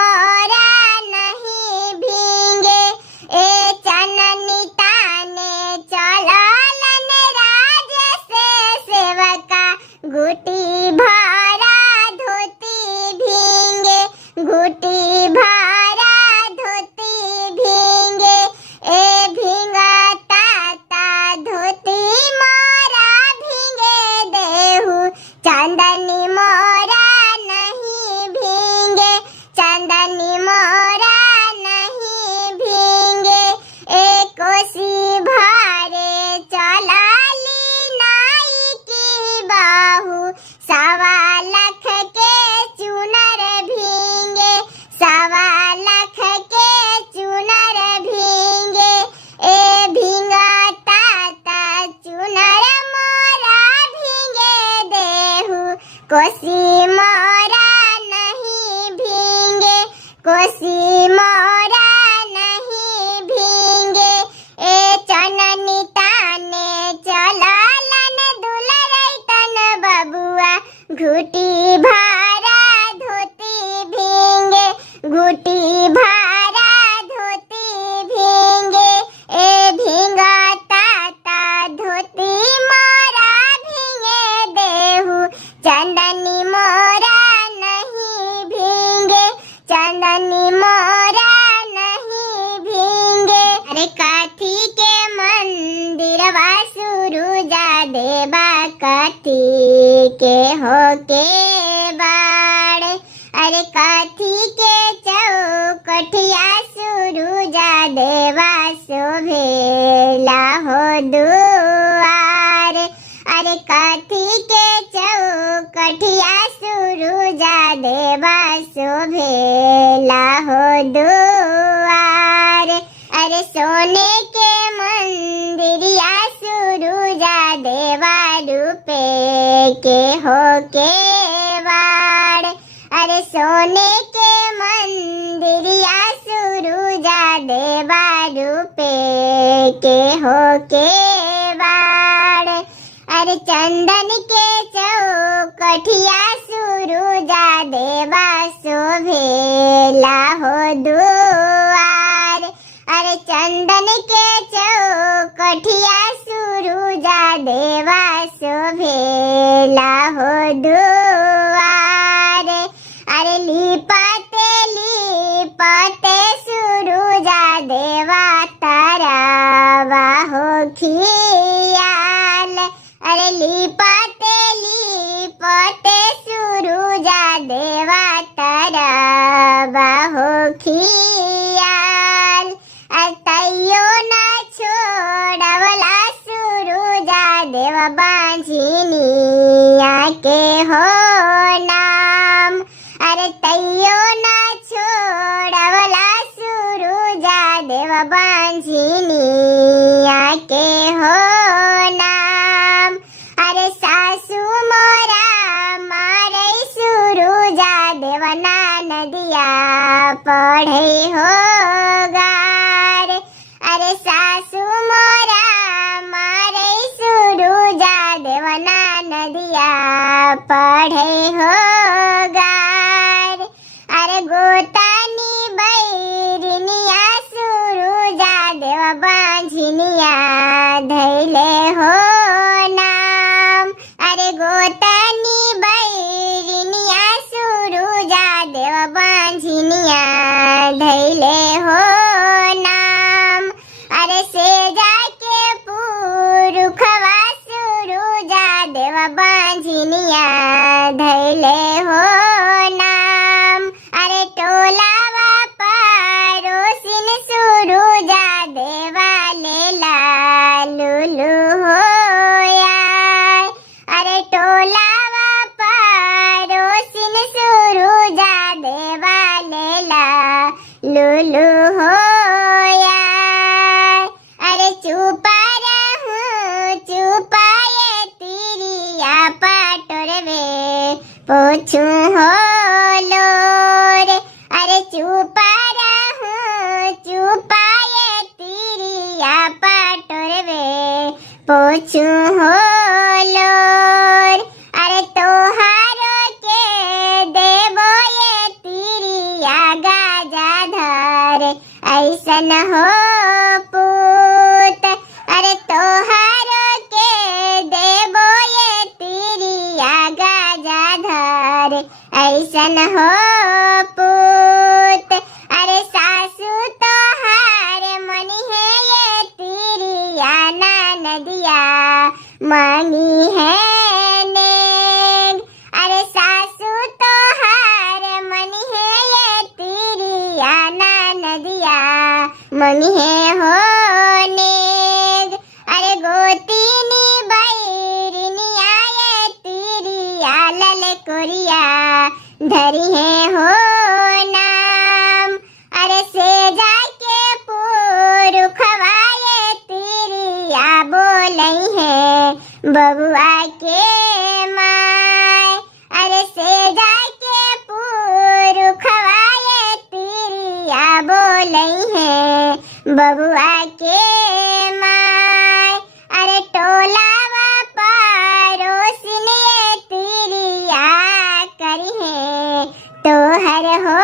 मोरा नहीं भींगे, ए चननी ताने चललन राज से सेवका, घुटी भरा धोती भींगे, घुटी भरा धोती भींगे, ए भींगता ता धोती मोरा भींगे देहु, चंदनी मोरा नहीं भींगे, चंदनी मोरा नहीं भींगे, ए कोसी भरे चलाली नाई की बाहु, सवा लाख के चुनर भींगे, सवा लाख के चुनर भींगे, ए भींगता ता चुनर मोरा भींगे देहु, कोसी मोरा नहीं भींगे, कोसी मोरा नहीं भींगे, ए चननी ताने चललन दुलरैतन बबुआ, घुटी भरा धोती भींगे, घुटी भरा धोती भींगे, ए भींगता ता धोती मोरा भींगे देहु, चंदनी मोरा नहीं भींगे, चंदनी मोरा नहीं भींगे। अरे काठी के मंदिर सुरुजा देवा, काठी के होके बाड़, अरे काठी के चौकठिया सुरुजा देवा शोभेला हो दुआर, अरे काठी के चौकठिया सुरुजा देवा शोभेला हो दुआर, अरे सोने के मंदिरिया सुरुजा देवा रूपे के होके वाड़, अरे सोने के मंदिरिया सुरुजा देवा रूपे के होके वाड़, अरे चंदन के चौकठिया सुरुजा देवा शोभेला हो दुआर, अरे चंदन के चौकठिया सुरुजा देवा शोभेला हो दुआर, अरे लिपते लिपते सुरुजा देवा तारावा हो खियाल, अरे लिपते लिपते सुरुजा देवा तारावा हो खियाल, तैयो न छोड़वला सुरुजा देवा बांझिनिया के हो नाम, अरे तैयो न छोड़वला सुरुजा देवा बांझिनिया के हो नाम, अरे सासू मोरा मारे सुरुजा देवा ना नदिया पढ़े हो गार, अरे सासू मोरा मारे सुरुजा देवा ना नदिया पढ़े हो गार, अरे गोतानी बैरिनिया सुरुजा देवा बांझिनिया धैले हो नाम, अरे गोतानी बैरिनिया सुरुजा देवा बांझिनिया धैले हो नाम, अरे से जाके पुरुखवा सुरुजा देवा बांझिनिया धैले हो नाम, अरे टोलावा पड़ोसिन सुरुजा देवा लेला लुलु हो यार, अरे टोलावा पड़ोसिन सुरुजा देवा लेला लुलु हो यार, अरे चुपा रहूं चुपाए तिरिया पाटोरवे पूछू हो लोर, अरे चुपा रहूं चुपाए तिरिया पाटोरवे पूछू हो लोर, अरे तोहारो के देवो ये तिरिया गा ऐसन हो पूत अरे तोहारो के देबो ये तिरिया गाजाधर ऐसन हो पूत अरे सासू तोहार मनी है ये तिरिया ना नदिया मनी है नेग अरे सासू तोहार मनी है ये तिरिया ना नदिया मनी है हो नेग अरे गोतीनी बैरिनिया ये तिरिया लल कोरिया धरी है हो नाम अरे से जाके पूरु खवाए तिरिया बोलई है बबुआ के माय अरे से जाके पूरु खवाए तिरिया बोलई है बबुआ के माय अरे टोलावा पड़ोसिन ये तिरिया करी है तोहर हो